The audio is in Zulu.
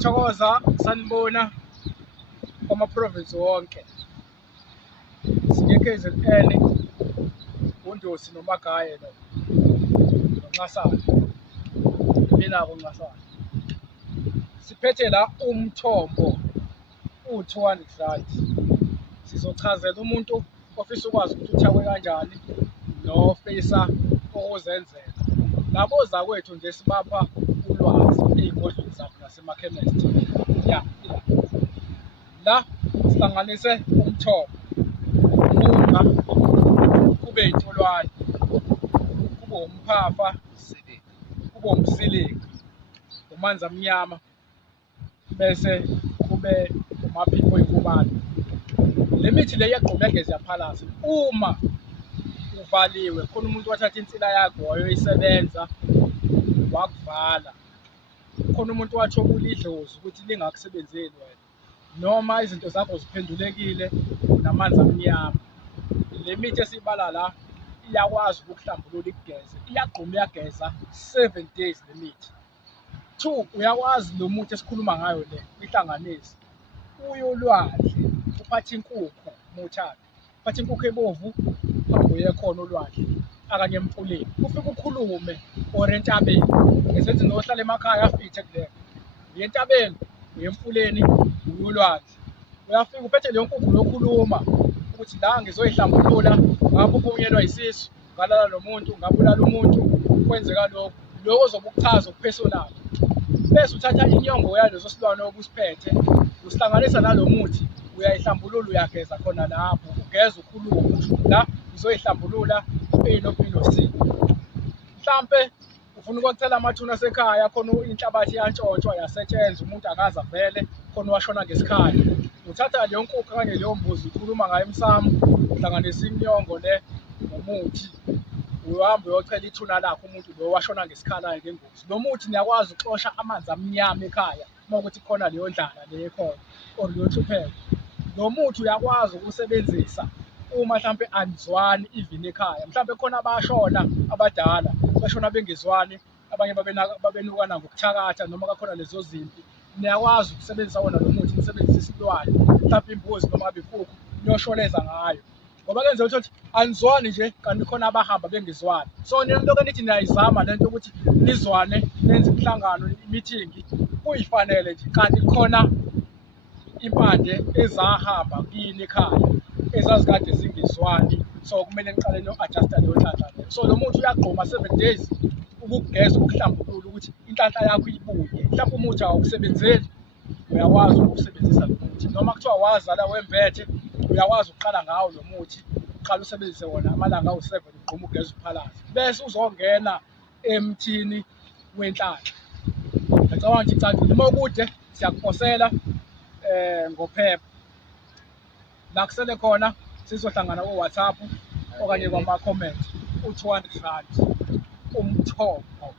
Siyathokoza sanibona kwama-province wonke. Singe-KZN, uNdosi noMagaye noNxasana, yilabo Nxasana. Siphethe la umthombo u-200 rand. Sizochazela umuntu ofisa ukwazi ukuthi uthakwe kanjani nofisa ukuzenzela. Labo zakwethu nje sibapha ulwazi ey'ngodlweni zabo nasemakhemesti. Ya, la sihlanganise umthombo, umumba, kube intolwane, kube umphafa, kube umsilinga, umanzi amnyama, bese kube umaphiko oy'nkubane. Le mithi le iyagquma iyageza iyaphalaza. Uma uvaliwe khona umuntu wathatha insila yakho wayoyisebenza wakuvala, khona umuntu wathobula idlozi ukuthi lingakusebenzeli wena, noma izinto zakho ziphendulekile namanzi amnyama. Le mithi esiyibala la iyakwazi ukukuhlambulula ikugeze, iyagquma iyageza 7 days le mithi. 2, uyakwazi lo muthi esikhuluma ngayo le ihlanganise uye olwandle uphathe inkukhu muthatha, uphathe inkukhu ebovu uhambe uye khona olwandle akanye emfuleni, ufike ukhulume or entabeni. Ngesenzi nohlala emakhaya afithe kuleyo, uye entabeni, uye emfuleni, uye olwandle. Uyafika uphethe leyo nkukhu lokhuluma ukuthi la ngizoyihlambulula, ngabe uphunyelwa yisisu, ngalala nomuntu, ngabulala umuntu, kwenzeka lokhu. Lokho ozobe ukuchaza ukupersonal. Bese uthatha inyongo yaleso silwane obusiphethe, usihlanganisa nalo muthi, uyayihlambulula, uyageza khona lapho, ugeza ukhuluma la uzoyihlambulula no-C. Mhlampe ufuna ukwakuthela amathuna asekhaya, khona inhlabathi iyantshontshwa yasetshenzwa, umuntu akaze avele, khona washona ngesikhali. Uthatha leyo nkukhu kanye leyo mbuzi, ukhuluma ngayo emsamo, uhlanganisa inyongo le nomuthi, uhambe uyochela ithuna lakho umuntu lo washona ngesikhala ngengozi. Lo muthi niyakwazi ukuxosha amanzi amnyama ekhaya uma ukuthi khona leyo ndlala le ekhona or leyo nhlupheko. Lo muthi uyakwazi ukusebenzisa uma mhlampe anizwani even ekhaya, mhlampe khona abashona abadala bashona bengezwani, abanye babenukana ngokuthakatha noma kakhona lezo zimpi. Niyakwazi ukusebenzisa wona lo muthi, nisebenzise isilwane, mhlampe imbuzi noma ngabe inkukhu, niyoshoneza ngayo. Ngoba kenzeka ukuthi anizwani nje kanti khona abahamba bengezwani. So niloko nithi niyayizama lento ukuthi nizwane, nenze imihlangano, imithingi, kuyifanele nje, kanti khona impande ezahamba kini ekhaya ezazikade zingezwani. So kumele niqale niyo-adjust-a leyo nhlanhla leyo. So lo muthi uyagquma 7 days ukukugeza, ukukuhlambulula ukuthi inhlanhla yakho ibuye. Mhlawumbe umuthi awukusebenzeli, uyakwazi ukusebenzisa lo muthi. Noma kuthiwa wazala wembethe, uyakwazi ukuqala ngawo lo muthi, uqala usebenzise wona amalanga awu-7 ugqume ugeza uphalaza. Bese uzongena emthini wenhlanhla. Ngicabanga nje icacile. Uma ukude siyakuphosela ngophepha. La kusele khona sizohlangana ku-WhatsApp okanye kwama-comment, u-200 rand umthombo.